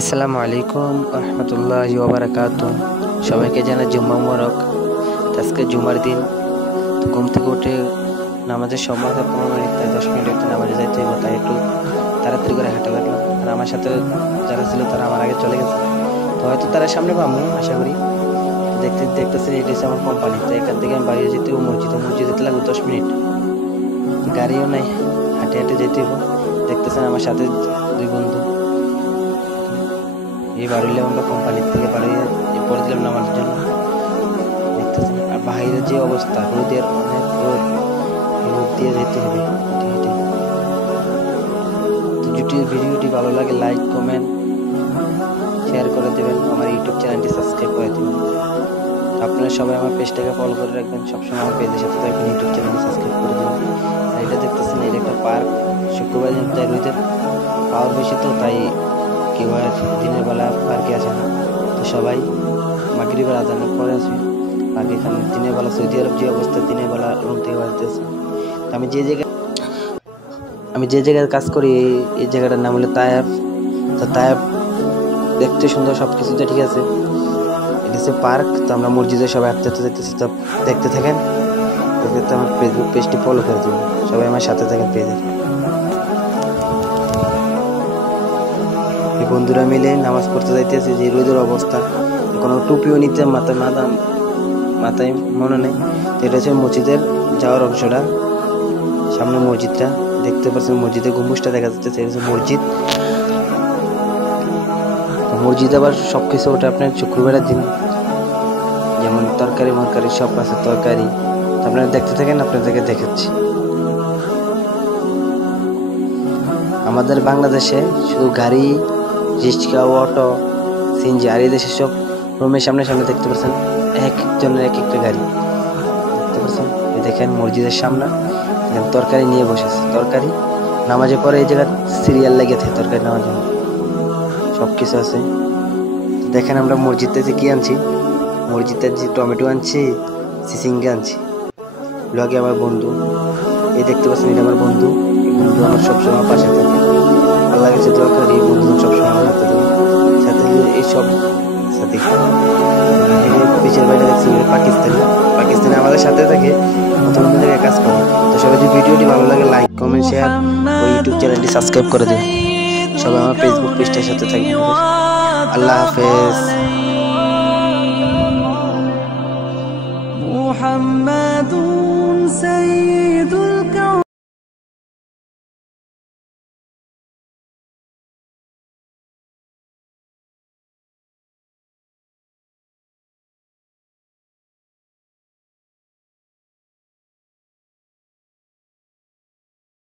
আসসালামু আলাইকুম রহমতুল্লাহি ওয়া বারাকাতুহু। সবাইকে জানাই জুম্মা মোবারক। আজকে জুমার দিন। তো ঘুম থেকে উঠে নামাজের সময় 15 মিনিট, তাই 10 মিনিট একটু নামাজে যাইতে হবে, তাই একটু তাড়াতাড়ি করে হাঁটা লাগলো। আর আমার সাথে যারা ছিল তারা আমার আগে চলে গেছে, তো হয়তো তারা সামনে পাবো আশা করি। দেখতেছি এটা হচ্ছে আমার কোম্পানি। তো এখান থেকে আমি বাড়িয়ে যেতে হবে মসজিদে যেতে লাগবে 10 মিনিট। গাড়িও নাই, হাঁটে হাঁটে যেতে হবে। দেখতেছেন আমার সাথে দুই বন্ধু। এই বাড়িলে আমরা কোম্পানির থেকে বাড়িয়ে পরে দিলাম নামার জন্য। দেখতেছেন আর বাইরের যে অবস্থা, রোদের অনেক রোদ দিয়ে যেতে হবে হেঁটে হেঁটে। তো যদি ভিডিওটি ভালো লাগে লাইক কমেন্ট শেয়ার করে দেবেন, আমার ইউটিউব চ্যানেলটি সাবস্ক্রাইব করে দেবেন। আপনারা সবাই আমার পেজটাকে ফলো করে রাখবেন, সবসময় আমার পেজের সাথে থাকবেন, ইউটিউব চ্যানেলটি সাবস্ক্রাইব করে দেবেন। আর এটা দেখতেছেন এটা একটা পার্ক। শুক্রবার দিন তাই রোদের পাওয়ার বেশি, তো তাই কেউ আর দিনের বেলা পার্কে আসে না। তো সবাই মাগরিবের আজানের পরে আসে পার্কে। এখানে দিনের বেলা সৌদি আরব যে অবস্থা, দিনের বেলা রুম থেকে বাড়তেছে। আমি যে জায়গায় কাজ করি এই জায়গাটার নাম হলো তায়েফ। তো তায়েফ দেখতে সুন্দর, সব কিছুতে ঠিক আছে। এটা হচ্ছে পার্ক। তো আমরা মসজিদে সবাই আসতে দেখতেছি, তো দেখতে থাকেন। দেখতে আমার ফেসবুক পেজটি ফলো করে দেবেন, সবাই আমার সাথে থাকেন পেজে। এই বন্ধুরা মিলে নামাজ পড়তে যাইতেছে, যে রোদের অবস্থা, কোনো টুপিও নিতে মাথায় মনে নেই। তো এটা হচ্ছে মসজিদের যাওয়ার অংশটা, সামনে মসজিদটা দেখতে পাচ্ছেন, মসজিদের গম্বুজটা দেখা যাচ্ছে, এটা হচ্ছে মসজিদ। মসজিদ আবার সবকিছু ওটা আপনার শুক্রবারের দিন, যেমন তরকারি মরকারি সব আছে তরকারি। আপনারা দেখতে থাকেন, আপনাদেরকে দেখাচ্ছি। আমাদের বাংলাদেশে শুধু গাড়ি, রিক্সা, অটো, সিএনজি, আর এই দেশে সব রুমের সামনে দেখতে পাচ্ছেন এক একজনের এক একটা গাড়ি দেখতে পাচ্ছেন। দেখেন মসজিদের সামনে দেখেন তরকারি নিয়ে বসেছে, তরকারি নামাজে পরে এই জায়গায় সিরিয়াল লেগে থাকে তরকারি নেওয়ার জন্য, সব কিছু আছে। দেখেন আমরা মসজিদে যে কি আনছি, মসজিদের যে টমেটো আনছি, চিচিঙ্গা আনছি। লগে আমার বন্ধু, এই দেখতে পাচ্ছেন এটা আমার বন্ধু। বন্ধু আমার সবসময় আমার পাশে থাকে, আল্লাহ কাছে দোয়া করি বন্ধু সবসময় আমার হাতে থাকে সাথে। এইসব সাথে পিছের বাইরে দেখছি পাকিস্তানি আমাদের সাথে থাকে, প্রথম থেকে কাজ করে। তো সবাই যদি ভিডিওটি ভালো লাগে লাইক কমেন্ট শেয়ার ও ইউটিউব চ্যানেলটি সাবস্ক্রাইব করে দেবেন। সবাই আমার ফেসবুক পেজটার সাথে থাকবেন। আল্লাহ হাফেজ। محمد سيد